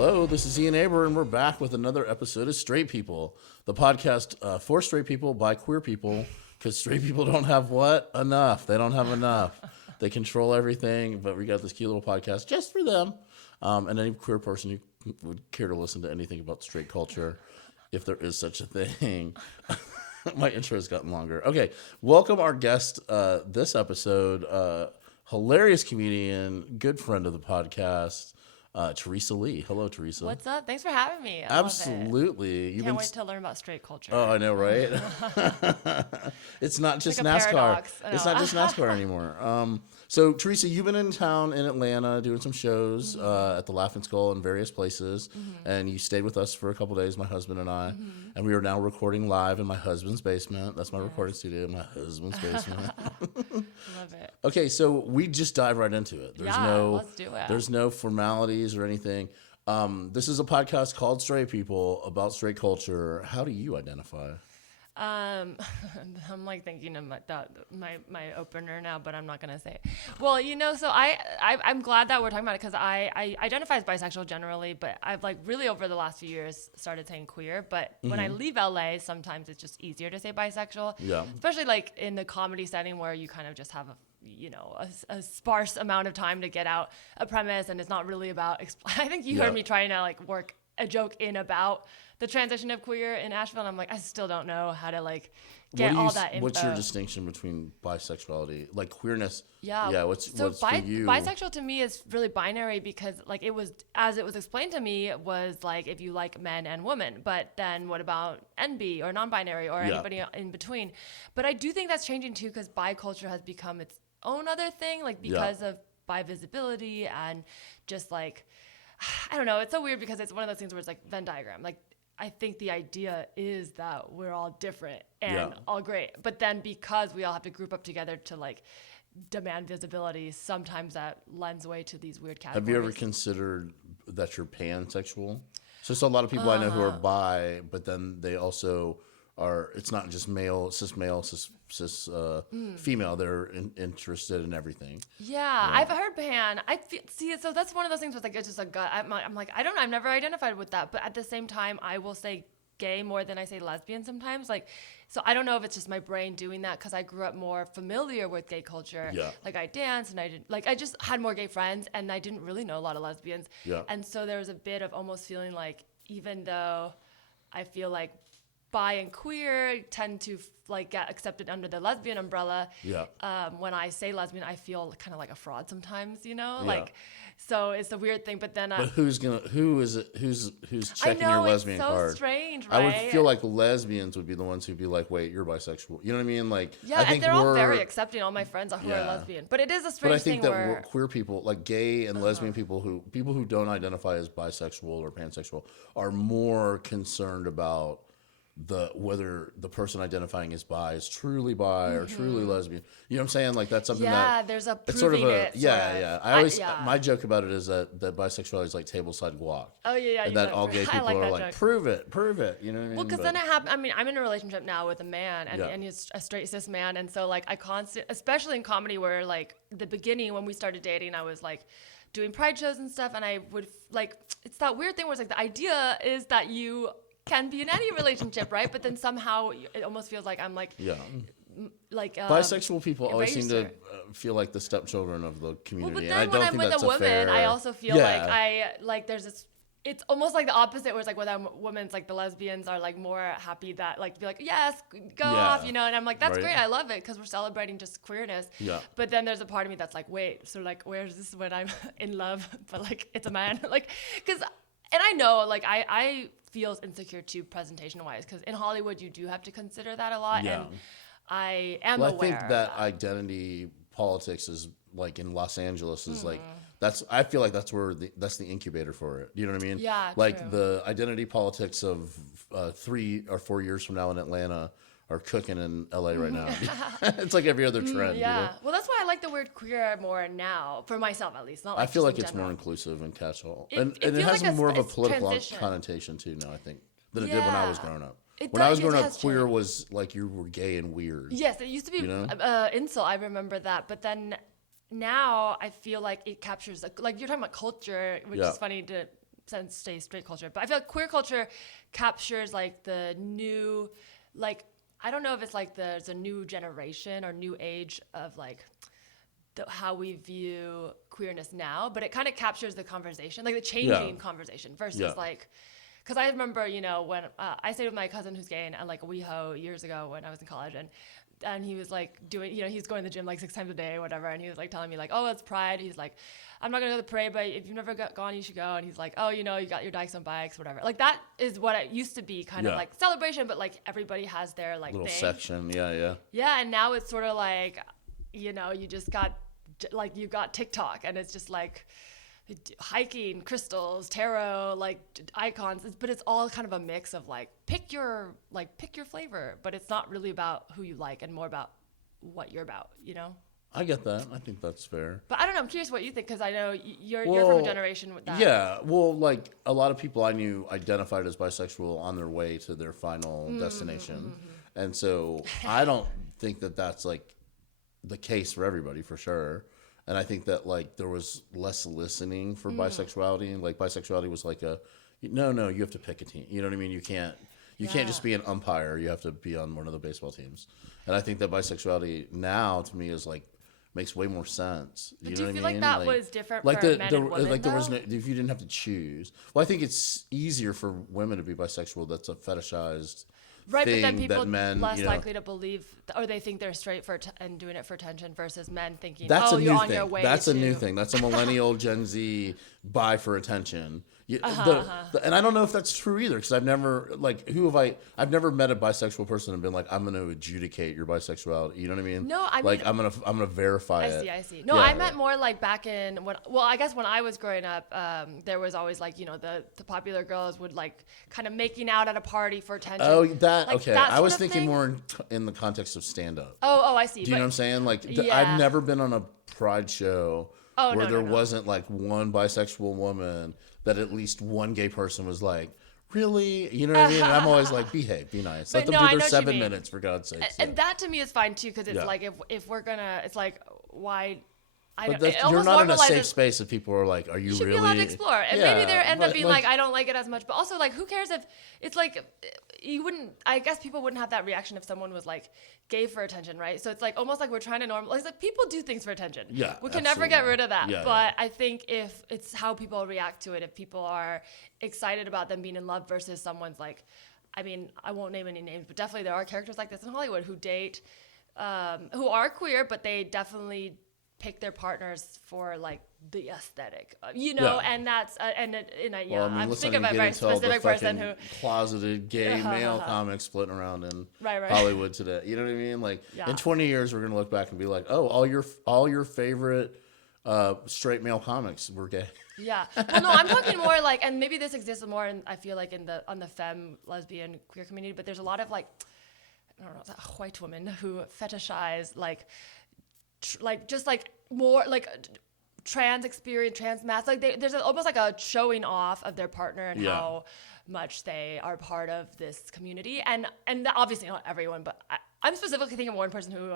Hello, this is Ian Aber, and we're back with another episode of Straight People, the podcast for straight people by queer people, because straight people don't have what? Enough. They don't have enough. They control everything, but we got this cute little podcast just for them. And any queer person who would care to listen to anything about straight culture, if there is such a thing. My intro has gotten longer. Okay, welcome our guest this episode, hilarious comedian, good friend of the podcast, Teresa Lee. Hello, Teresa. What's up? Thanks for having me. Absolutely. Can't wait to learn about straight culture. Oh, I know, right? It's not just like NASCAR. It's not just NASCAR anymore. So, Teresa, you've been in town in Atlanta doing some shows at the Laughing Skull and various places, and you stayed with us for a couple days, my husband and I, and we are now recording live in my husband's basement. That's my recording studio, my husband's basement. Love it. Okay, so we just dive right into it. Let's do it. There's no formalities or anything. This is a podcast called Straight People about straight culture. How do you identify? I'm like thinking of my opener now, but I'm not gonna say it. Well, so I'm glad that we're talking about it because I identify as bisexual generally, but I've like really over the last few years started saying queer. But when I leave LA, sometimes it's just easier to say bisexual. Yeah. Especially like in the comedy setting where you kind of just have a sparse amount of time to get out a premise, and it's not really about. I think you heard me trying to like work a joke in about the transition of queer in Asheville, and I'm like, I still don't know how to like get all that info. What's your distinction between bisexuality, like queerness? Yeah. What's for you? Bisexual to me is really binary because like it was, as it was explained to me, it was like if you like men and women, but then what about NB or non-binary or anybody in between? But I do think that's changing too because biculture has become its own other thing, like because of bi visibility and just like, I don't know, it's so weird because it's one of those things where it's like Venn diagram. Like I think the idea is that we're all different and all great. But then because we all have to group up together to like demand visibility, sometimes that lends way to these weird categories. Have you ever considered that you're pansexual? So a lot of people I know who are bi, but then they also are, it's not just male, cis female. They're interested in everything. Yeah, I've heard pan. So that's one of those things where like it's just a gut. I'm like, I don't know. I've never identified with that. But at the same time, I will say gay more than I say lesbian sometimes. Like, so I don't know if it's just my brain doing that because I grew up more familiar with gay culture. Yeah. Like I danced and I just had more gay friends and I didn't really know a lot of lesbians. Yeah. And so there was a bit of almost feeling like even though I feel like bi and queer tend to like get accepted under the lesbian umbrella. Yeah. When I say lesbian, I feel kind of like a fraud sometimes, like, so it's a weird thing. But then, but who's checking your lesbian card? I know, it's so strange, right? I would feel like lesbians would be the ones who'd be like, wait, you're bisexual. You know what I mean? Like, yeah, I think and they're all very accepting. All my friends who are lesbian, but it is a strange thing. But I think that queer people, like gay and lesbian people who don't identify as bisexual or pansexual, are more concerned about whether the person identifying as bi is truly bi or truly lesbian. You know what I'm saying? Like that's something there's a proving it's sort of a it. I always my joke about it is that bisexuality is like tableside guac. Oh yeah. And that all gay people are like, prove it. You know what I mean? Well, because then it happened. I mean, I'm in a relationship now with a man, and he's a straight cis man, and so like especially in comedy, where like the beginning when we started dating, I was like doing pride shows and stuff, and I would like it's that weird thing where it's like the idea is that you can be in any relationship, right? But then somehow it almost feels like I'm like, bisexual people always seem to feel like the stepchildren of the community. Well, but then when I'm with a woman, I also feel like there's this. It's almost like the opposite, where it's like with a woman's like the lesbians are like more happy that like be like yes, go off, and I'm like that's great, I love it because we're celebrating just queerness. Yeah. But then there's a part of me that's like wait, so like where's this when I'm in love, but like it's a man, like because. And I know, like, I feel insecure too, presentation-wise, because in Hollywood you do have to consider that a lot, and I am aware. I think that identity politics is like in Los Angeles is like I feel like that's where that's the incubator for it. You know what I mean? Yeah. Like true. the identity politics of 3 or 4 years from now in Atlanta are cooking in LA right now. It's like every other trend. Yeah. Well, that's why I like the word queer more now, for myself at least. Not like I feel like it's general. more inclusive and catch-all. And it has like more of a political transition. connotation too now, I think, than it did when I was growing up. When I was growing up, queer was like you were gay and weird. Yes, it used to be insult. I remember that. But then now I feel like it captures, like you're talking about culture, which is funny to stay straight culture, but I feel like queer culture captures like the new, like, I don't know if it's like there's a new generation or new age of like how we view queerness now, but it kind of captures the conversation, like the changing conversation versus like, because I remember, you know, when I stayed with my cousin who's gay and like WeHo years ago when I was in college, and he was like doing, you know, he's going to the gym like 6 times a day or whatever, and he was like telling me like, oh, it's Pride. He's like, I'm not gonna go to the parade, but if you've never gone, you should go. And he's like, oh, you know, you got your dykes on bikes, whatever. Like that is what it used to be, kind of like celebration, but like everybody has their like little thing. section, Yeah, and now it's sort of like, you know, you just got like you got TikTok, and it's just like hiking, crystals, tarot, like icons, but it's all kind of a mix of like pick your flavor, but it's not really about who you like and more about what you're about, you know. I get that. I think that's fair. But I don't know. I'm curious what you think, because I know you're from a generation with that. Yeah. Well, like a lot of people I knew identified as bisexual on their way to their final destination, and so I don't think that that's like the case for everybody, for sure. And I think that like there was less listening for bisexuality, and like bisexuality was like no, you have to pick a team. You know what I mean? You can't just be an umpire. You have to be on one of the baseball teams. And I think that bisexuality now to me is like makes way more sense. But do you feel like that was different like for men and women, like there was though? no, if you didn't have to choose. Well, I think it's easier for women to be bisexual. That's a fetishized right, thing but then people that men, less you know, likely to believe, or they think they're straight and doing it for attention, versus men thinking, that's oh, a you're new on thing. your way. That's to... a new thing. That's a millennial Gen Z buy for attention. And I don't know if that's true either, because I've never I've never met a bisexual person and been like, I'm going to adjudicate your bisexuality. You know what I mean? No, I mean, like I'm gonna verify it. I see. No, I meant more like back in I guess when I was growing up, there was always like, you know, the popular girls would like kind of making out at a party for attention. Oh, that, like, okay. that I was sort of thinking thing? more in the context of stand up. Oh, I see. Do you know what I'm saying? Like I've never been on a Pride show where there wasn't like one bisexual woman that at least one gay person was like, really? You know what I mean? And I'm always like, behave, be nice. Let them do their 7 minutes, for God's sake. And that to me is fine too, because it's like if we're gonna, it's like, why? You're not in a safe space if people are like, are you should really? be allowed to explore. And maybe they end up being like, I don't like it as much. But also, like, who cares if it's like, you wouldn't, I guess people wouldn't have that reaction if someone was like gay for attention, right? So it's like almost like we're trying to normalize, like, people do things for attention. Yeah. We can never get rid of that. But I think if it's how people react to it, if people are excited about them being in love versus someone's like, I mean, I won't name any names, but definitely there are characters like this in Hollywood who date, who are queer, but they definitely pick their partners for like the aesthetic, you know, and that's I'm thinking of a very specific person who closeted gay male comics splitting around in Hollywood today. You know what I mean? Like in 20 years, we're gonna look back and be like, oh, all your favorite straight male comics were gay. Yeah. Well, no, I'm talking more like, and maybe this exists more, I feel like on the femme, lesbian, queer community, but there's a lot of like, I don't know, white women who fetishize like just like more like trans experience, trans mass. Like there's almost like a showing off of their partner and how much they are part of this community. And obviously not everyone, but I'm specifically thinking of one person who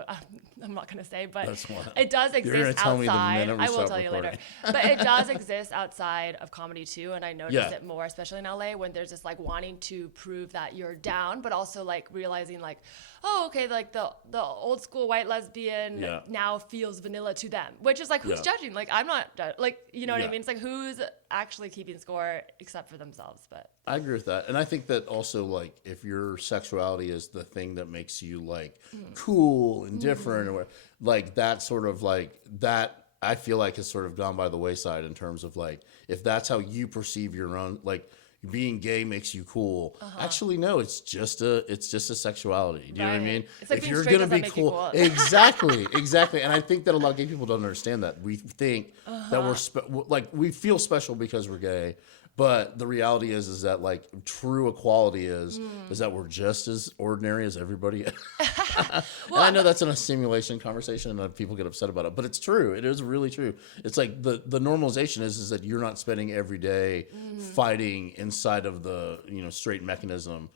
I'm not going to say, but it does exist outside. I will tell you later. But it does exist outside of comedy too. And I notice it more, especially in LA, when there's this like wanting to prove that you're down, but also like realizing like, oh, okay, like the old school white lesbian now feels vanilla to them, which is like, who's judging? Like, I'm not, like, you know what I mean? It's like, who's actually keeping score except for themselves? But I agree with that. And I think that also, like, if your sexuality is the thing that makes you like cool and different, or like that sort of like that, I feel like has sort of gone by the wayside in terms of like, if that's how you perceive your own, like, being gay makes you cool. Actually, no, it's just a sexuality. Do you know what I mean? It's like if being you're straight gonna be doesn't make you cool, cool. exactly. And I think that a lot of gay people don't understand that. We think that we're we feel special because we're gay, but the reality is that like true equality is that we're just as ordinary as everybody else. And I know that's in a simulation conversation and people get upset about it, but it's true. It is really true. It's like the normalization is that you're not spending every day fighting inside of the, you know, straight mechanism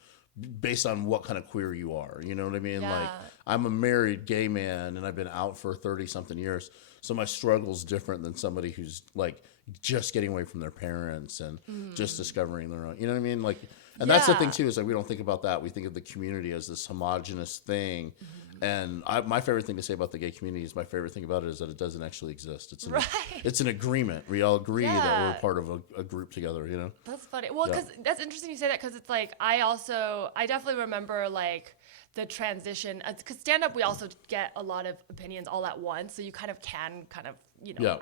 based on what kind of queer you are. You know what I mean? Yeah. Like, I'm a married gay man and I've been out for 30 something years. So my struggle's different than somebody who's like just getting away from their parents and just discovering their own, you know what I mean? Like, and that's the thing too, is like, we don't think about that. We think of the community as this homogenous thing. And my favorite thing to say about the gay community is my favorite thing about it is that it doesn't actually exist. It's an agreement. We all agree that we're part of a group together, you know? That's funny. Well, because that's interesting you say that, because it's like, I definitely remember like the transition, because stand-up, we also get a lot of opinions all at once. So you kind of can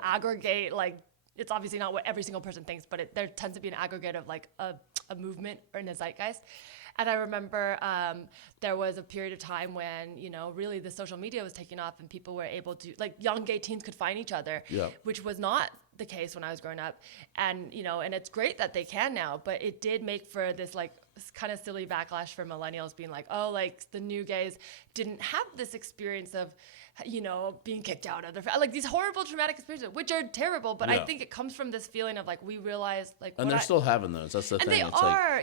aggregate, like, it's obviously not what every single person thinks, but there tends to be an aggregate of like a movement or in the zeitgeist. And I remember there was a period of time when, really the social media was taking off and people were able to, like, young gay teens could find each other, which was not the case when I was growing up. And, and it's great that they can now, but it did make for this, like, kind of silly backlash for millennials being like, oh, like, the new gays didn't have this experience of, being kicked out of their, like, these horrible traumatic experiences, which are terrible. But I think it comes from this feeling of like, we realize, like, and they're still having those. That's the thing.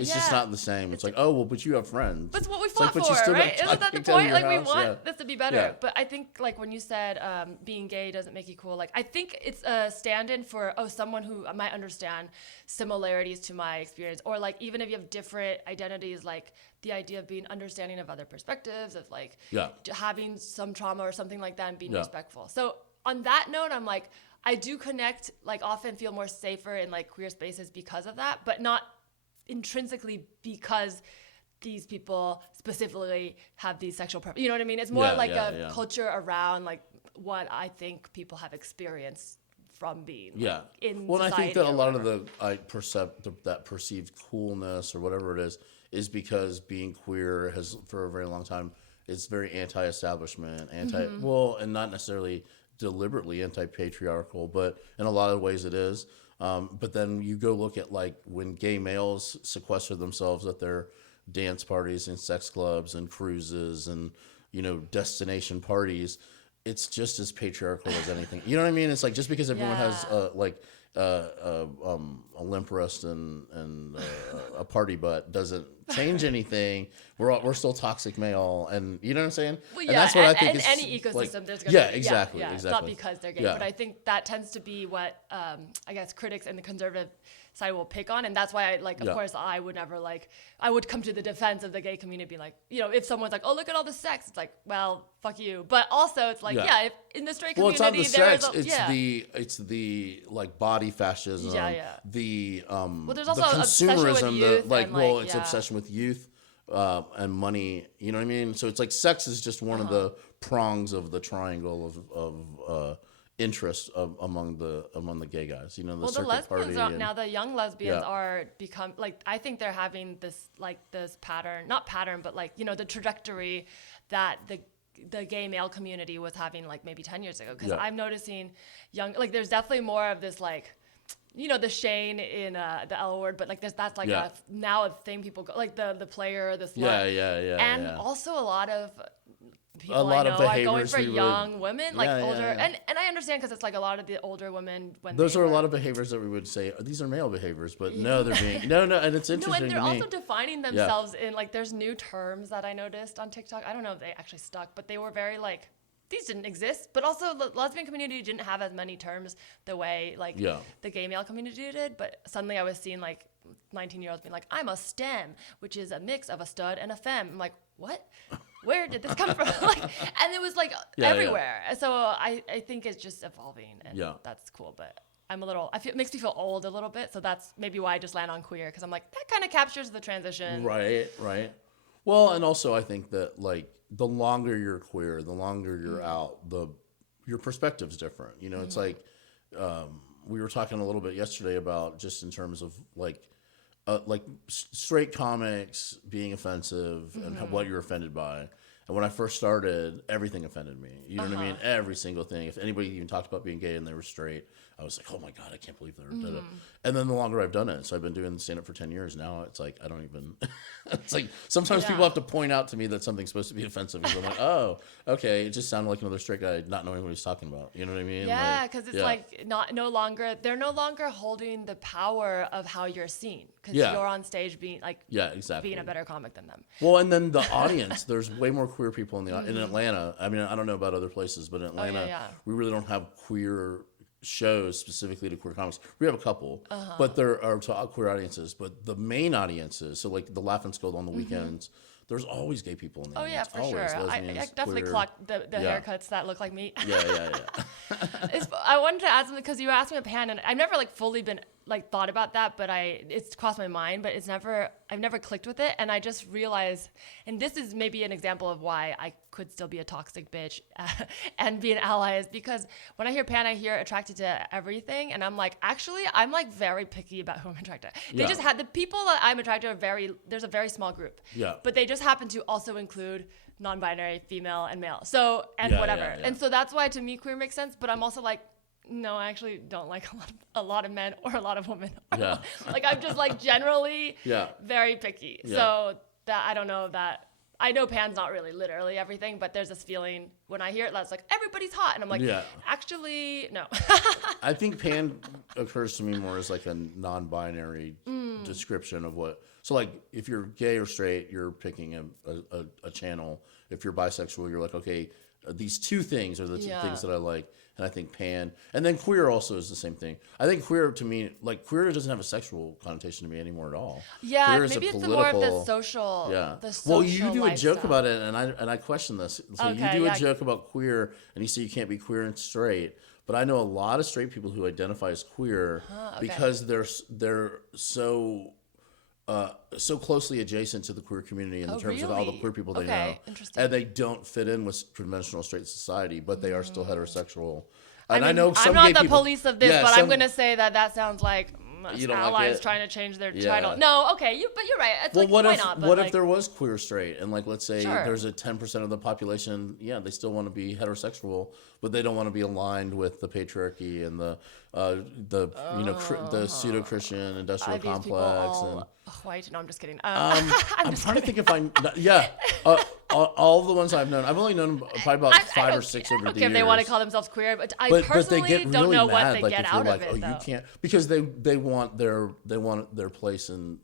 It's just not the same. It's like, oh, well, but you have friends. That's what we fought for, right? Isn't that the point? Like, we want this to be better. Yeah. But I think, like, when you said being gay doesn't make you cool, like, I think it's a stand-in for, someone who might understand similarities to my experience, or like, even if you have different identities, like, the idea of being understanding of other perspectives, of like having some trauma or something like that, and being respectful. So on that note, I'm like, I do connect, like, often feel more safer in like queer spaces because of that, but not intrinsically because these people specifically have these sexual preferences. You know what I mean? It's more a culture around like what I think people have experienced from being in well, society. And I think that a lot of the that perceived coolness or whatever it is because being queer has for a very long time is very anti-establishment, well, and not necessarily deliberately anti-patriarchal, but in a lot of ways it is. But then you go look at like when gay males sequester themselves at their dance parties and sex clubs and cruises and destination parties, it's just as patriarchal as anything. You know what I mean? It's like just because everyone has a limp wrist and a party butt doesn't change anything. We're still toxic male, and you know what I'm saying? Well, and that's what I think in is any ecosystem, like, there's gonna be, exactly. It's not because they're gay, but I think that tends to be what I guess critics in the conservative side will pick on, and that's why of course I would never I would come to the defense of the gay community, being like, if someone's like, oh, look at all the sex, it's like, well, fuck you. But also it's like, if in the straight community, well, it's not the sex, it's the like body fascism, the well, there's also the consumerism, it's obsession with youth and money. You know what I mean? So it's like sex is just one of the prongs of the triangle of interest among the gay guys. The lesbians now, the young lesbians are become like, I think they're having this pattern, not pattern, but like, the trajectory that the gay male community was having like maybe 10 years ago. Because I'm noticing there's definitely more of this like, the Shane in the L word, but like that's like now a thing people go, like the player, the slut. And also a lot of people I know are going for young women, like older. And I understand, because it's like a lot of the older women, when those are a lot of behaviors that we would say these are male behaviors, but no, they're being no, and it's interesting. And they're also defining themselves in like, there's new terms that I noticed on TikTok. I don't know if they actually stuck, but they were very like, these didn't exist. But also the lesbian community didn't have as many terms the way the gay male community did. But suddenly I was seeing like 19-year-olds being like, I'm a STEM, which is a mix of a stud and a femme. I'm like, what? Where did this come from? And it was like everywhere. So I think it's just evolving, and that's cool. But it makes me feel old a little bit. So that's maybe why I just land on queer, because I'm like, that kind of captures the transition. Right. Well, and also I think that like the longer you're queer, the longer you're out, your perspective's different. It's like we were talking a little bit yesterday about just in terms of like straight comics being offensive and what you're offended by. And when I first started, everything offended me. You know what I mean? Every single thing. If anybody even talked about being gay and they were straight, I was like, oh my God, I can't believe they did it. And then the longer I've done it, so I've been doing stand-up for 10 years now, it's like, I don't even, it's like, sometimes people have to point out to me that something's supposed to be offensive, because I'm like, oh, okay, it just sounded like another straight guy not knowing what he's talking about. You know what I mean? Yeah, because it's like, they're no longer holding the power of how you're seen, because you're on stage being like, being a better comic than them. Well, and then the audience, there's way more queer people in Atlanta. I mean, I don't know about other places, but in Atlanta, we really don't have queer shows specifically to queer comics. We have a couple, but there are to queer audiences. But the main audiences, so like the Laugh and Scold on the weekends, there's always gay people in the audience. Oh yeah, for always. sure. I Lesbians, definitely queer. clocked the haircuts that look like me. Yeah. I wanted to ask them because you asked me a pan, and I've never like fully been like thought about that, but it's crossed my mind, but I've never clicked with it, and I just realized, and this is maybe an example of why I could still be a toxic bitch and be an ally, is because when I hear pan, I hear attracted to everything, and I'm like, actually, I'm like very picky about who I'm attracted to. They just had the people that I'm attracted to there's a very small group, but they just happen to also include non-binary, female, and male. So, and whatever. Yeah. And so that's why to me queer makes sense, but I'm also like, no, I actually don't like a lot of men or a lot of women. Yeah. Like I'm just like generally very picky. Yeah. So that I don't know that I know pan's not really literally everything, but there's this feeling when I hear it that's like everybody's hot, and I'm like, actually no. I think pan occurs to me more as like a non-binary description of what. So like if you're gay or straight, you're picking a channel. If you're bisexual, you're like, okay, these two things are the two things that I like. And I think pan, and then queer also is the same thing. I think queer to me, like queer doesn't have a sexual connotation to me anymore at all. Yeah, queer maybe it's more of the social. Yeah. The social well, you do a joke lifestyle. about it, and I question this. So you do a joke about queer, and you say you can't be queer and straight. But I know a lot of straight people who identify as queer because they're so closely adjacent to the queer community in terms of all the queer people they know. Interesting. And they don't fit in with conventional straight society, but they are still heterosexual. And I know I'm some not gay the people, police of this, but I'm going to say that sounds like you don't allies like it? trying to change their Yeah. title. No, okay, but you're right. It's Well, like, what why if not? But what like, if there was queer straight and like let's say Sure. there's a 10% of the population, they still want to be heterosexual, but they don't want to be aligned with the patriarchy and the pseudo Christian industrial are these people complex all and white? No, I'm just kidding. I'm trying to think if all the ones I've known, I've only known probably about five or six over the years. I don't care if they want to call themselves queer, but I but personally they get don't really know mad, what they like, get if out you're of like, it. oh, though. you can't, because they want their place in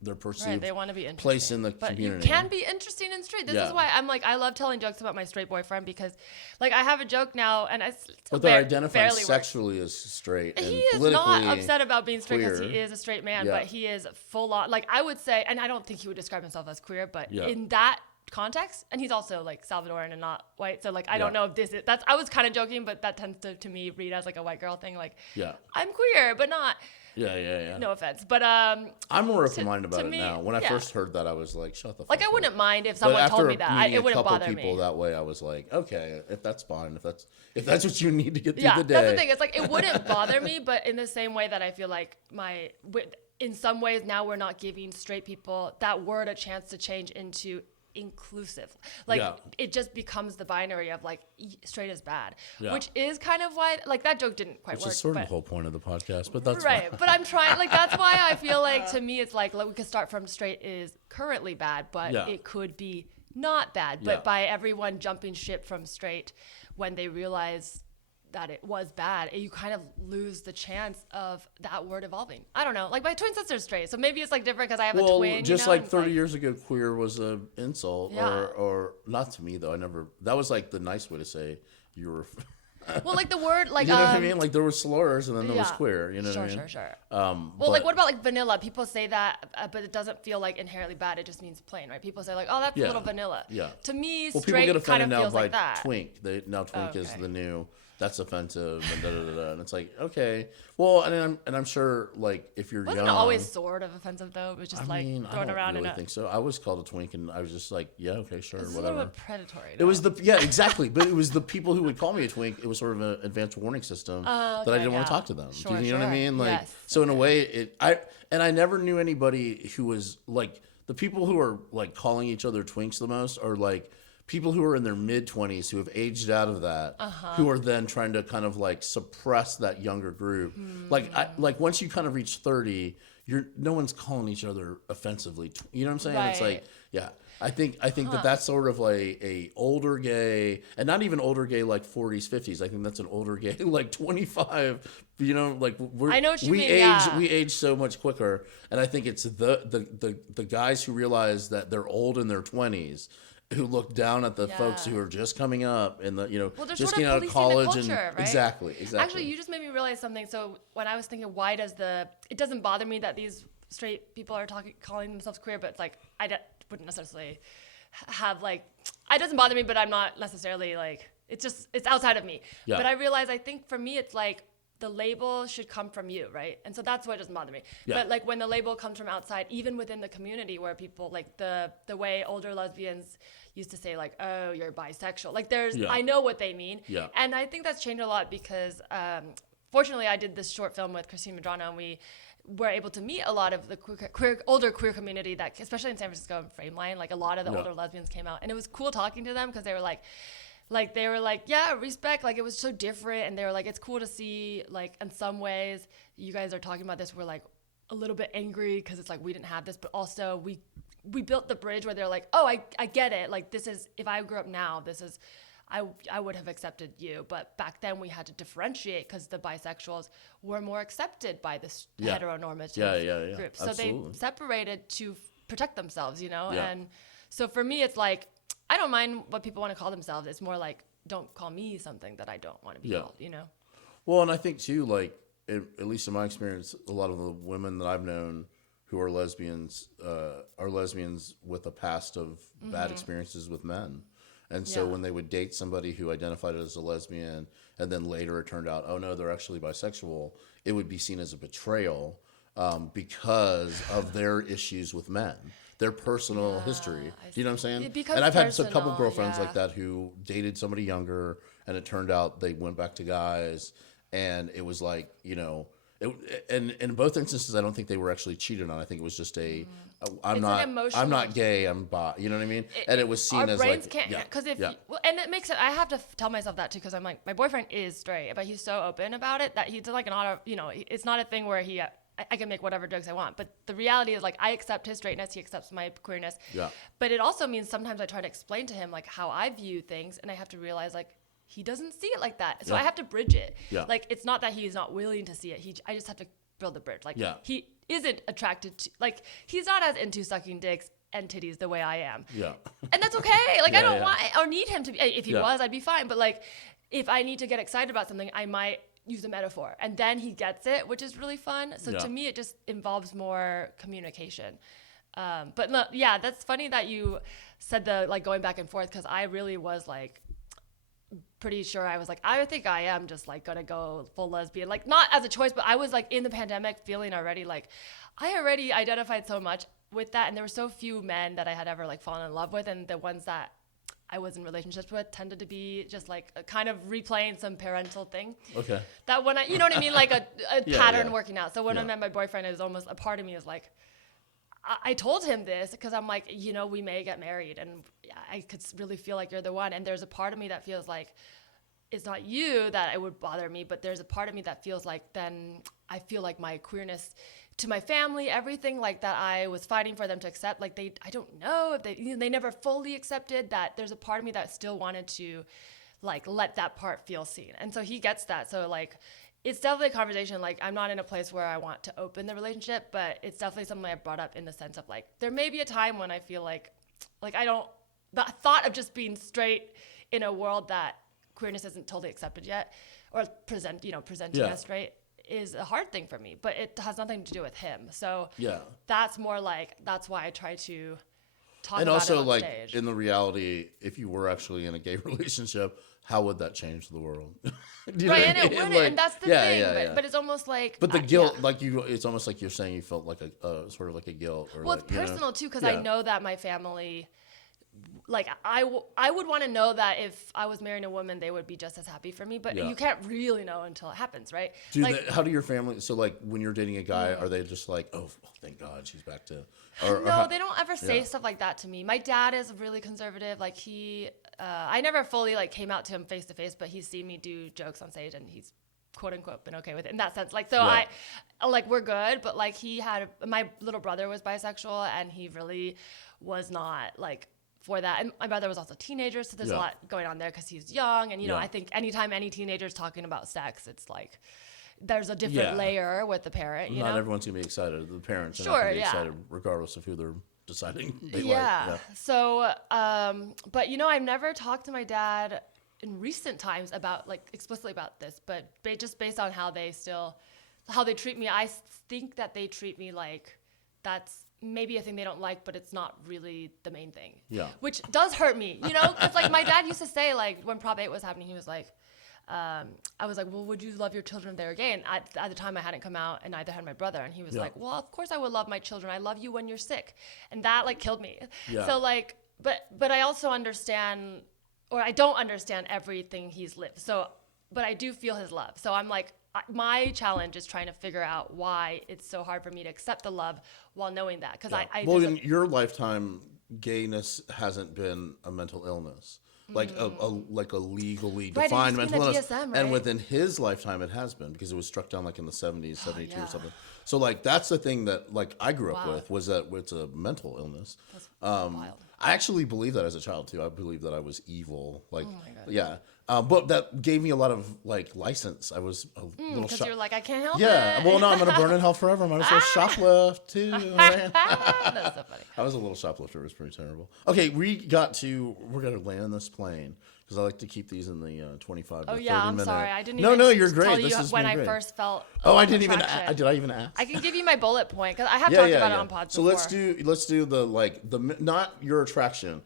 their perceived Right, they want to be interesting. place in the but community. you can be interesting and straight. This is why I'm like, I love telling jokes about my straight boyfriend because, like, I have a joke now, and but they're identifying sexually as straight. And he is politically not upset about being straight because he queer. is a straight man, but he is full on. Like I would say, and I don't think he would describe himself as queer, but in that context, and he's also like Salvadoran and not white, so like I don't know if this is I was kind of joking, but that tends to me read as like a white girl thing, like I'm queer but not no offense, but I'm more open-minded about it me, now. When I first heard that, I was like, shut the fuck like up. I wouldn't mind if someone told me that. It wouldn't bother me. People that way, I was like, okay, if that's fine, if that's what you need to get through the day. That's the thing. It's like it wouldn't bother me, but in the same way that I feel like in some ways now we're not giving straight people that word a chance to change into inclusive. Like it just becomes the binary of like straight is bad, which is kind of why like that joke didn't quite work. Which is sort of the whole point of the podcast, but that's right. fine. But I'm trying, like that's why I feel like to me it's like we could start from straight is currently bad, but it could be not bad. But by everyone jumping ship from straight when they realize that it was bad, you kind of lose the chance of that word evolving. I don't know. Like my twin sister's straight, so maybe it's like different because I have a twin. Just like 30 years ago, queer was an insult, or not to me though. That was like the nice way to say you were. Well, like the word, like you know what I mean? Like there were slurs, and then there was queer. You know what I mean? Sure. Well, like what about like vanilla? People say that, but it doesn't feel like inherently bad. It just means plain, right? People say like, oh, that's a little vanilla. Yeah. To me, people straight get offended kind of now feels by like that. twink. Now twink is the new. That's offensive, and it's like, okay, well, and I'm sure like if you're Wasn't young, it always sort of offensive though? It was just like thrown I don't around really in a. think so. I was called a twink, and I was just like, yeah, okay, sure, It's a whatever. little bit predatory. It was exactly, but it was the people who would call me a twink. It was sort of an advanced warning system that I didn't want to talk to them. Do you know what I mean? Like, so in a way, I never knew anybody who was like the people who are like calling each other twinks the most are like people who are in their mid-20s who have aged out of that, who are then trying to kind of like suppress that younger group. Like once you kind of reach 30, no one's calling each other offensively. You know what I'm saying? Right. It's like, I think that's sort of like a older gay, and not even older gay like 40s, 50s. I think that's an older gay like 25. You know, like I know what you mean, we age so much quicker, and I think it's the guys who realize that they're old in their 20s. who look down at the folks Yeah. who are just coming up and Well, they're just sort getting of out of policing college the culture, and right? exactly. Actually, you just made me realize something. So when I was thinking, it doesn't bother me that these straight people are calling themselves queer, but it's like wouldn't necessarily have like, it doesn't bother me, but I'm not necessarily like, it's outside of me. Yeah. But I realize, I think for me, it's like the label should come from you, right? And so that's what doesn't bother me. Yeah. But like when the label comes from outside, even within the community where people like the way older lesbians used to say like, oh, you're bisexual. Like I know what they mean. Yeah. And I think that's changed a lot because fortunately I did this short film with Christine Medrano, and we were able to meet a lot of the older queer community that, especially in San Francisco and Frameline, like a lot of the older lesbians came out, and it was cool talking to them because they were like, yeah, respect, like it was so different, and they were like, it's cool to see, like in some ways you guys are talking about this, we're like a little bit angry because it's like we didn't have this, but also we built the bridge where they're like, oh, I get it, like this is, if I grew up now, this is, I would have accepted you, but back then we had to differentiate because the bisexuals were more accepted by this heteronormative group. So Absolutely. they separated to protect themselves, Yeah. And so for me, it's like, I don't mind what people want to call themselves. It's more like, don't call me something that I don't want to be called, Well, and I think too, like at least in my experience, a lot of the women that I've known who are lesbians with a past of bad experiences with men. And so when they would date somebody who identified as a lesbian and then later it turned out, oh no, they're actually bisexual, it would be seen as a betrayal because of their issues with men, their personal history. Do you know what I'm saying? It becomes And I've had a couple personal, girlfriends like that who dated somebody younger and it turned out they went back to guys and it was like, and in both instances, I don't think they were actually cheated on. I think it was just I'm not gay, I'm bi. You know what I mean? And it was seen as our brains like, can't, because and it makes it. I have to tell myself that too, because I'm like, my boyfriend is straight, but he's so open about it that he's like it's not a thing where I can make whatever jokes I want. But the reality is like, I accept his straightness, he accepts my queerness. Yeah. But it also means sometimes I try to explain to him like how I view things, and I have to realize like, he doesn't see it like that. So I have to bridge it. Yeah. Like, it's not that he's not willing to see it. I just have to build the bridge. Like, he isn't attracted to, like, he's not as into sucking dicks and titties the way I am. Yeah. And that's okay. Like, I don't want or need him to be. If he was, I'd be fine. But like, if I need to get excited about something, I might use a metaphor. And then he gets it, which is really fun. So to me, it just involves more communication. But no, that's funny that you said the, like, going back and forth, because I really was like, pretty sure I was like, I think I am just like gonna go full lesbian, like not as a choice, but I was like in the pandemic feeling already like I already identified so much with that, and there were so few men that I had ever like fallen in love with, and the ones that I was in relationships with tended to be just like a kind of replaying some parental thing. Okay. That when you know what I mean, like a pattern working out. So when I met my boyfriend, it was almost a part of me is like, I told him this because I'm like, we may get married, and I could really feel like you're the one. And there's a part of me that feels like it's not you that it would bother me, but there's a part of me that feels like then I feel like my queerness to my family, everything like that I was fighting for them to accept, like I don't know if they never fully accepted that. There's a part of me that still wanted to like let that part feel seen. And so he gets that. So like, it's definitely a conversation. Like, I'm not in a place where I want to open the relationship, but it's definitely something I brought up in the sense of like, there may be a time when I feel like the thought of just being straight in a world that queerness isn't totally accepted yet, or presenting as straight is a hard thing for me, but it has nothing to do with him. So that's more like, that's why I try to talk and about also it on like stage. in the reality, if you were actually in a gay relationship, how would that change the world? Right, and it wouldn't, and that's the thing. But it's almost like. But the guilt, it's almost like you're saying you felt like a sort of like a guilt. Or well, like, it's personal too, because I know that my family, like I would want to know that if I was marrying a woman, they would be just as happy for me. But you can't really know until it happens, right? How do your family? So like when you're dating a guy, are they just like, oh, thank God she's back to? No, they don't ever say stuff like that to me. My dad is really conservative. Like I never fully like came out to him face to face, but he's seen me do jokes on stage, and he's quote unquote been okay with it in that sense. Like, so I like, we're good, but like my little brother was bisexual, and he really was not like for that. And my brother was also a teenager, so there's a lot going on there because he's young. And, I think anytime any teenager's talking about sex, it's like there's a different layer with the parent, Not everyone's going to be excited. The parents are not Sure, going to be excited regardless of who they're deciding they like. Yeah. So, but I've never talked to my dad in recent times about like explicitly about this, but just based on how they treat me, I think that they treat me like that's maybe a thing they don't like, but it's not really the main thing. Yeah. Which does hurt me, because like my dad used to say, like when Prop 8 was happening, he was like, I was like, well, would you love your children if they were gay? And at the time I hadn't come out, and neither had my brother. And he was like, well, of course I would love my children. I love you when you're sick. And that like killed me. Yeah. So like, but I also understand, or I don't understand everything he's lived. So, but I do feel his love. So I'm like, my challenge is trying to figure out why it's so hard for me to accept the love while knowing that. Because well, in your lifetime, gayness hasn't been a mental illness, like a legally defined mental illness. DSM, right? And within his lifetime, it has been, because it was struck down like in the 70s, 72 yeah. or something. So like that's the thing that like I grew up with, was that it's a mental illness. That's wild. I actually believed that as a child too. I believed that I was evil. Like, Oh my God. yeah. But that gave me a lot of like license. I was a little Because you're like, I can't help it. Yeah. Well, no, I'm gonna burn in hell forever. Might as well shoplift too. Man. That's so funny. I was a little shoplifter. It was pretty terrible. Okay, we're gonna land this plane, because I like to keep these in the 25 to 30 I'm minute. sorry. I didn't No, even you're great. tell This you has when been I great. first felt Oh, I didn't even. attraction. Did I even ask? I can give you my bullet point, because I have talked about it on pods So before. let's do the not your attraction.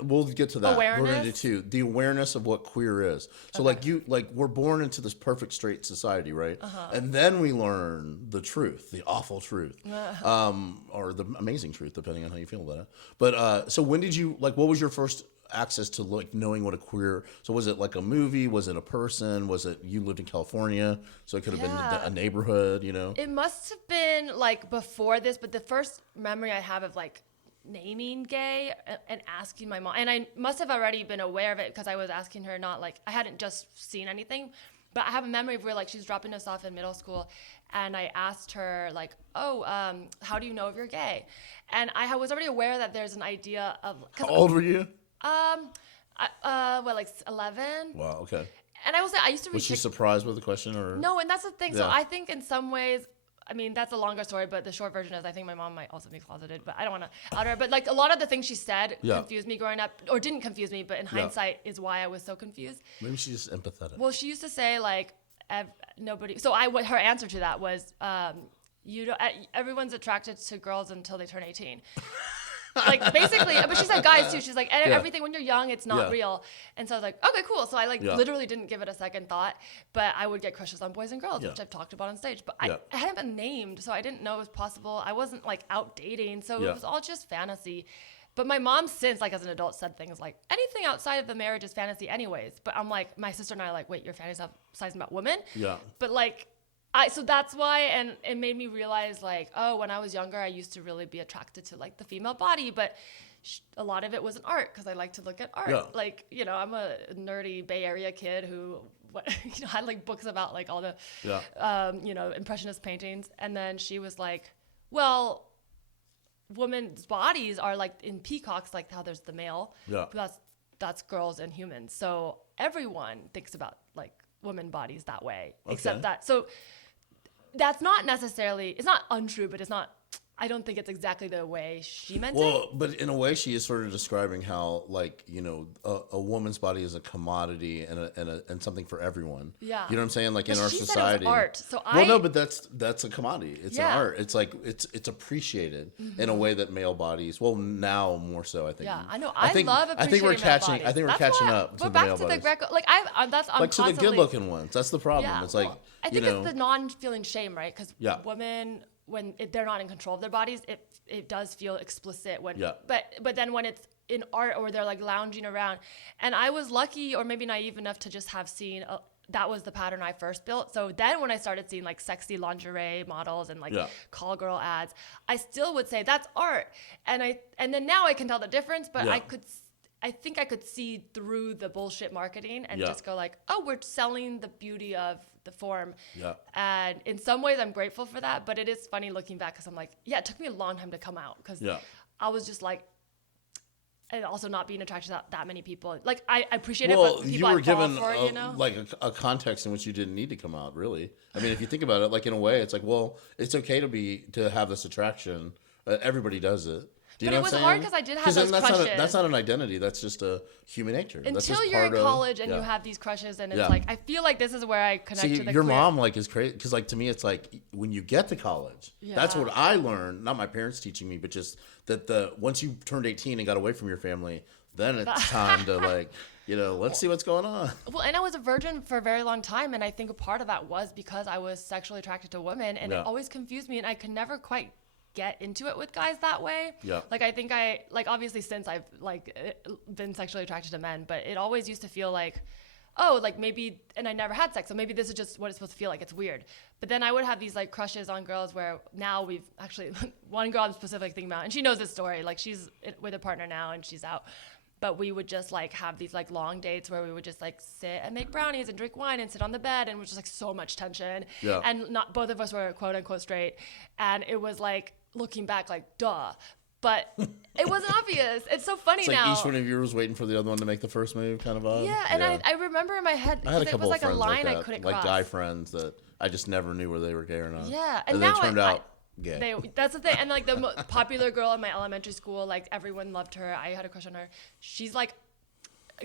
We'll get to that. Awareness? We're gonna do the awareness of what queer is. So we're born into this perfect straight society, right? And then we learn the truth, the awful truth, or the amazing truth, depending on how you feel about it. But so when did you what was your first access to like knowing what a queer? So was it like a movie? Was it a person? Was it you lived in California? So it could have been a neighborhood, It must have been like before this, but the first memory I have of like naming gay and asking my mom, and I must have already been aware of it because I was asking her, not like I hadn't just seen anything, but I have a memory of where like she's dropping us off in middle school, and I asked her like, how do you know if you're gay? And I was already aware that there's an idea of. How old were you? Like 11. Wow. Okay. And I used to read. Was she surprised with the question, or No, and that's the thing. Yeah. So I think in some ways, I mean, that's a longer story, but the short version is I think my mom might also be closeted, but I don't want to out her. But like a lot of the things she said confused me growing up, or didn't confuse me, but in hindsight is why I was so confused. Maybe she's just empathetic. Well, she used to say like nobody. So what her answer to that was, everyone's attracted to girls until they turn 18. Like basically, but she said guys too. She's like everything when you're young, it's not real. And so I was like, okay, cool. So I literally didn't give it a second thought, but I would get crushes on boys and girls, which I've talked about on stage. But I hadn't been named, so I didn't know it was possible. I wasn't like out dating, so it was all just fantasy. But my mom since, like as an adult, said things like anything outside of the marriage is fantasy anyways. But I'm like, my sister and I are like, wait, you're fantasizing about women? Yeah. But like, so that's why, and it made me realize like, oh, when I was younger, I used to really be attracted to like the female body, but a lot of it was an art because I like to look at art. Yeah. Like, I'm a nerdy Bay Area kid who, had like books about like all the, impressionist paintings. And then she was like, well, women's bodies are like in peacocks, like how there's the male. Yeah. But that's girls and humans. So everyone thinks about like women bodies that way, except that. So that's not necessarily, it's not untrue, but it's not, I don't think it's exactly the way she meant it. Well, but in a way, she is sort of describing how, like, a woman's body is a commodity and something for everyone. Yeah. You know what I'm saying? Like, but in our society. Said it was art. So no, but that's a commodity. It's an art. It's like it's appreciated in a way that male bodies. Well, now more so, I think. Yeah, I know. I love appreciating I think we're catching up to the male bodies. We're back to the Greco. Like I'm to the good-looking ones. That's the problem. Yeah, it's like I think it's the non-feeling shame, right? Because women, when they're not in control of their bodies, it does feel explicit but then when it's in art or they're like lounging around, and I was lucky or maybe naive enough to just have seen that was the pattern I first built. So then when I started seeing like sexy lingerie models and like call girl ads, I still would say that's art, and then now I can tell the difference, but I think I could see through the bullshit marketing and just go like, oh, we're selling the beauty of the form. Yeah. And in some ways I'm grateful for that, but it is funny looking back because I'm like, it took me a long time to come out because I was just like, and also not being attracted to that many people. Like I appreciate it, but people you were given like a context in which you didn't need to come out, really. I mean, if you think about it, like in a way, it's like, well, it's okay to have this attraction. Everybody does it. Do you But know it what was I'm hard saying? because I did have 'Cause those then crushes. that's not an identity. That's just a human nature. That's Until just you're in part of- college and yeah. you have these crushes, and it's Yeah. like I feel like this is where I connect See, to the your queer. mom like is crazy because like to me it's like when you get to college, that's Yeah. what I learned. Not my parents teaching me, but just that once you turned 18 and got away from your family, then it's time to like let's see what's going on. Well, and I was a virgin for a very long time, and I think a part of that was because I was sexually attracted to women, and Yeah. it always confused me, and I could never quite get into it with guys that way. Yeah. Like I think obviously since I've been sexually attracted to men, but it always used to feel like, oh, like maybe, and I never had sex, so maybe this is just what it's supposed to feel like. It's weird. But then I would have these like crushes on girls where now we've actually, one girl I'm specifically thinking about, and she knows this story, like she's with a partner now and she's out. But we would just like have these like long dates where we would just like sit and make brownies and drink wine and sit on the bed, and it was just like so much tension. Yeah. And not both of us were quote unquote straight. And it was like looking back like duh. But it wasn't obvious. It's so funny It's like now. each one of you was waiting for the other one to make the first move, kind of vibe. Yeah, and I remember in my head I had a because it couple was of like a friends line like I that, couldn't like cross. guy friends that I just never knew whether they were gay or not. Yeah, and and they now turned out gay. that's the thing. And like the popular girl in my elementary school, like everyone loved her. I had a crush on her. She's like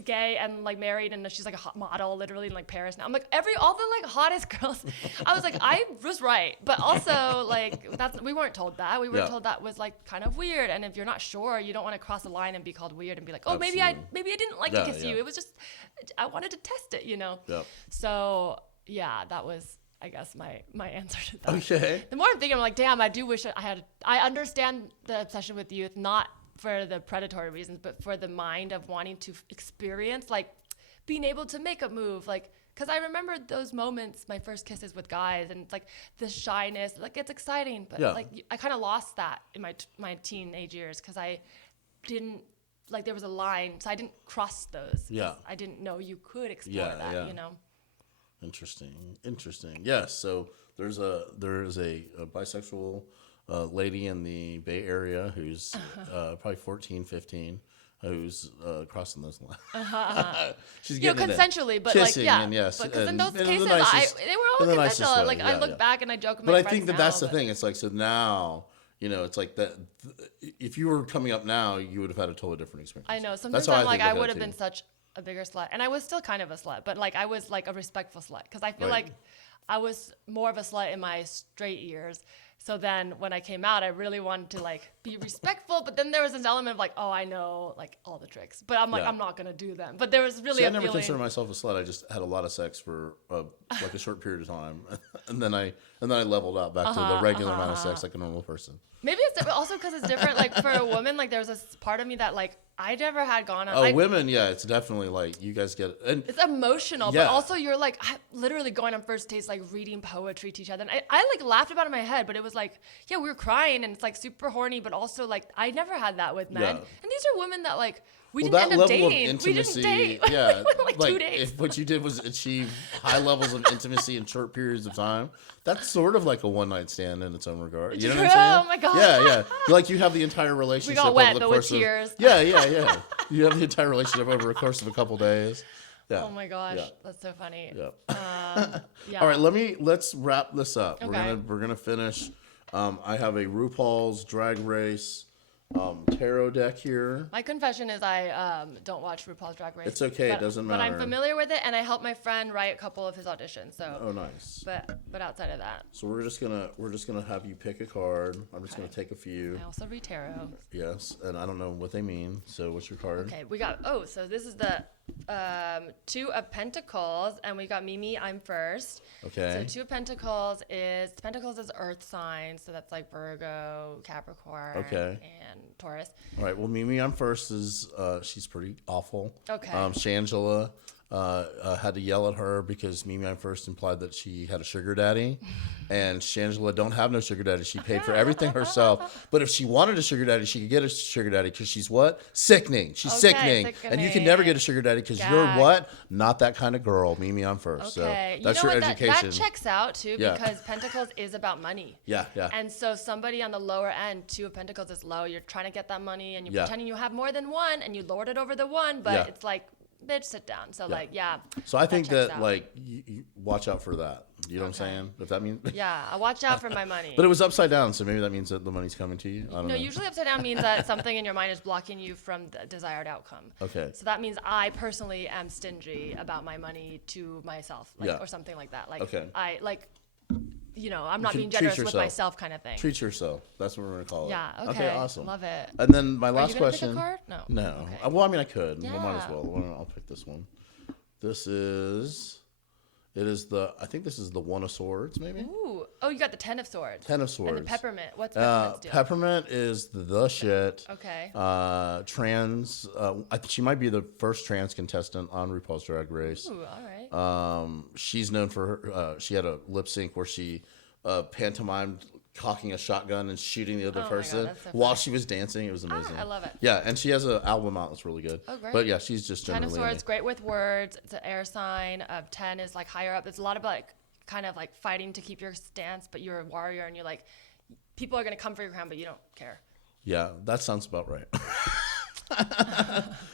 gay and like married, and she's like a hot model literally in like Paris now. I'm like all the like hottest girls. I was like, I was right, but also like we weren't told that. We were Yeah. told that was like kind of weird, and if you're not sure, you don't want to cross the line and be called weird and be like, oh, maybe I didn't like to kiss you. It was just I wanted to test it, Yeah. So yeah, that was, I guess, my answer to that. Okay. The more I'm thinking, I'm like, damn, I do wish I understand the obsession with youth, not for the predatory reasons, but for the mind of wanting to experience, like being able to make a move, like, because I remember those moments, my first kisses with guys, and it's like the shyness, like it's exciting, but Yeah. like I kind of lost that in my teenage years because I didn't, like there was a line, so I didn't cross those. 'Cause Yeah. I didn't know you could explore that, Yeah. Interesting. Yes. So there is a bisexual lady in the Bay Area who's probably 14, 15, who's crossing those lines. She's getting consensually, but kissing, like, yeah. and yes, Because in and those in the cases, nicest- they were in all the nicest consensual. way, Like, I yeah, look yeah. back and I joke with But my I friends think that now, that's the but- thing. It's like, so now, it's like that. If you were coming up now, you would have had a totally different experience. I know. Sometimes That's how I'm like, think I about would it have been too. such a bigger slut. And I was still kind of a slut, but like, I was like a respectful slut. Because I feel Right. like I was more of a slut in my straight years. So then when I came out, I really wanted to like be respectful. But then there was this element of like, oh, I know like all the tricks, but I'm like, Yeah. I'm not going to do them. But there was really See, I a never feeling. consider myself a slut. I just had a lot of sex for like a short period of time, and then I leveled out back to the regular amount of sex like a normal person. Maybe it's also because it's different. Like for a woman, like there's this part of me that like I never had gone on. Oh, women, yeah, it's definitely like you guys get and It's emotional, Yeah. but also you're like literally going on first dates, like reading poetry to each other. And I like laughed about it in my head, but it was like, yeah, we were crying and it's like super horny, but also like I never had that with men. Yeah. And these are women that like we well, didn't that end up level of dating. intimacy, We didn't date. yeah, We went on, like 2 days. if what you did was achieve high levels of intimacy in short periods of time, that's sort of like a one night stand in its own regard. You know what I'm saying? Oh my God. Yeah. Like you have the entire relationship got wet, over the but with course of tears. Yeah. You have the entire relationship over a course of a couple days. Yeah. Oh my gosh, Yeah. that's so funny. Yeah. Yeah. All right, let's wrap this up. Okay. We're gonna finish. I have a RuPaul's Drag Race tarot deck here. My confession is I don't watch RuPaul's Drag Race. It's okay, it doesn't But I'm matter. familiar with it, and I helped my friend write a couple of his auditions. So, Oh, nice. but outside of that, So we're just gonna have you pick a card. I'm just gonna take a few. I also read tarot. Yes, and I don't know what they mean. So what's your card? Okay, we got, so this is the 2 of Pentacles, and we got Mimi, I'm first. Okay. So 2 of Pentacles is earth signs, so that's like Virgo, Capricorn, Okay. and Taurus. All right. Well, Mimi, I'm first. She's pretty awful. Okay. Shangela had to yell at her because Mimi I'm first implied that she had a sugar daddy, and Shangela don't have no sugar daddy. She paid for everything herself. But if she wanted a sugar daddy, she could get a sugar daddy because she's what? Sickening. She's Okay, sickening. And you can never get a sugar daddy because you're Gag. what? Not that kind of girl. Mimi I'm first. Okay, So that's you know your what, education. That checks out too, Yeah. because Pentacles is about money. Yeah. And so somebody on the lower end, 2 of Pentacles is low. You're trying to get that money, and you're Yeah. pretending you have more than one, and you lord it over the one, but Yeah. it's like, bitch, sit down. So like, yeah. So I think checks that out. like you watch out for that. You know what I'm saying? If that means. Yeah, I watch out for my money. But it was upside down, so maybe that means that the money's coming to you. I don't know. Usually upside down means that something in your mind is blocking you from the desired outcome. Okay. So that means I personally am stingy about my money to myself, or something like that. Like, okay. I'm not being generous with myself, kind of thing. Treat yourself. That's what we're gonna call it. Yeah. Okay. Okay. Awesome. Love it. And then my last Are you gonna question. Pick a card? No. No. Okay. Well, I mean, I could. Yeah. I might as well. I'll pick this one. This is. It is the. I think this is the One of Swords, maybe. Ooh. Oh, you got the Ten of Swords. Ten of Swords. And the Peppermint. What's Peppermint's deal? Peppermint is the shit. Okay. Trans. She might be the first trans contestant on RuPaul's Drag Race. Ooh. All right. She's known for her. She had a lip sync where she pantomimed cocking a shotgun and shooting the other person while she was dancing. It was amazing. I love it. Yeah, and she has an album out that's really good. Oh, great. But yeah, she's just Ten generally. of Swords, great with words. It's an air sign. 10 is like higher up. There's a lot of kind of fighting to keep your stance, but you're a warrior and you're like, people are gonna come for your crown, but you don't care. Yeah, that sounds about right.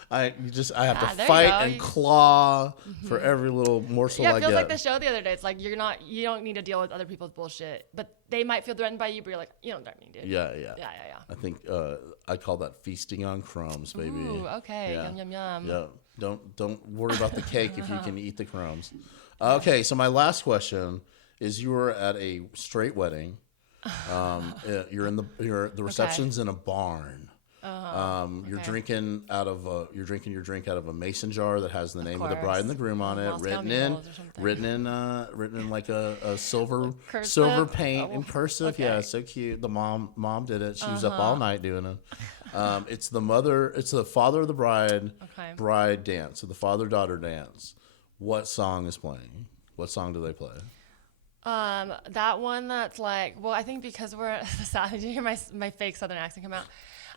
I have to there fight you go. and claw for every little morsel I Yeah, get. it feels like the show the other day. It's like you don't need to deal with other people's bullshit, but they might feel threatened by you, but you're like, you don't threaten me, dude. Yeah. Yeah. I think I call that feasting on crumbs, baby. Ooh, okay. Yeah. Yum. Yeah. Don't worry about the cake if you can eat the crumbs. Okay, so my last question is: you were at a straight wedding. You're in the reception's in a barn. You're drinking your drink out of a mason jar that has the name of the bride and the groom on it, written in like a silver paint in cursive. Okay. Yeah, so cute. The mom did it. She was up all night doing it. It's the father of the bride dance. So the father-daughter dance. What song is playing? What song do they play? That one that's like, well, I think because we're the South. Did you hear my fake Southern accent come out?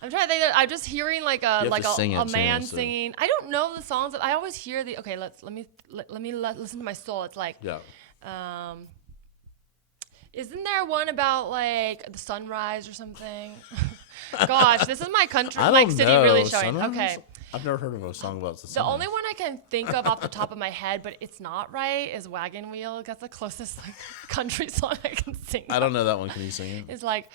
I'm trying to think. I'm just hearing a man singing. I don't know the songs. I always hear the. Okay, let me listen to my soul. It's like, isn't there one about like the sunrise or something? Gosh, this is my country, city really showing. Sunrise? Okay. I've never heard of a song about the The only one I can think of off the top of my head, but it's not right, is Wagon Wheel. That's the closest country song I can sing. I don't know that one. Can you sing it? It's like,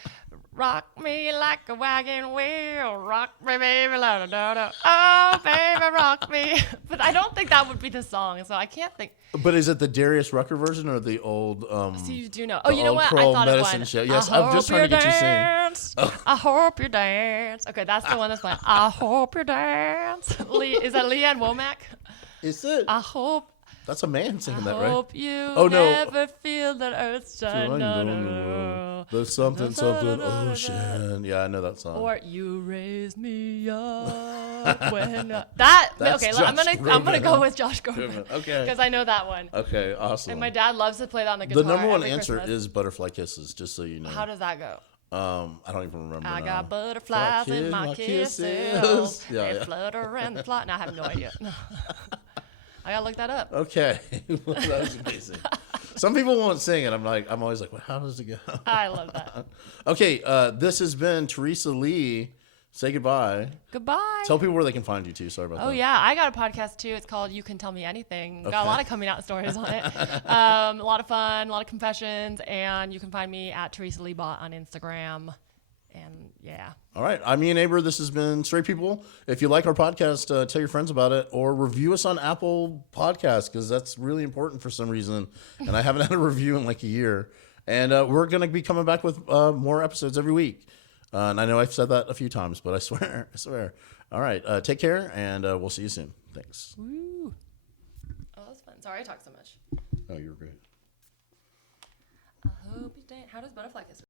rock me like a wagon wheel, rock me, baby, la da da da. Oh, baby, rock me. But I don't think that would be the song, so I can't think. But is it the Darius Rucker version or the old? So you do know? Oh, you know what? I thought of one. Show? Yes, I'm just trying to get you sing. Oh. I hope you dance. Okay, that's the one that's playing. I hope you dance. Is that Leanne Womack? Is it? I hope. That's a man singing that, right? I hope you never feel that earth shine. There's something ocean. Yeah, I know that song. Or you raise me up when that. Okay, I'm gonna go with Josh Groban. Okay. Because I know that one. Okay, awesome. And my dad loves to play that on the guitar. The number one every answer Christmas. is Butterfly Kisses. Just so you know. How does that go? I don't even remember. I now. got butterflies in my kisses. They flutter and fly. No, I have no idea. No. I gotta look that up. Okay, well, that was amazing. Some people won't sing it. I'm always like, well, how does it go? I love that. Okay, this has been Teresa Lee. Say goodbye. Goodbye. Tell people where they can find you too. Sorry about that. Oh yeah, I got a podcast too. It's called You Can Tell Me Anything. Okay. Got a lot of coming out stories on it. A lot of fun, a lot of confessions, and you can find me at Teresa Lee Bot on Instagram. And yeah. All right. I'm Ian Aber. This has been Straight People. If you like our podcast, tell your friends about it or review us on Apple Podcasts because that's really important for some reason. And I haven't had a review in like a year. And we're going to be coming back with more episodes every week. And I know I've said that a few times, but I swear. All right. Take care, and we'll see you soon. Thanks. Woo. Oh, that was fun. Sorry I talked so much. Oh, you're great. I hope you dance. How does Butterfly Kiss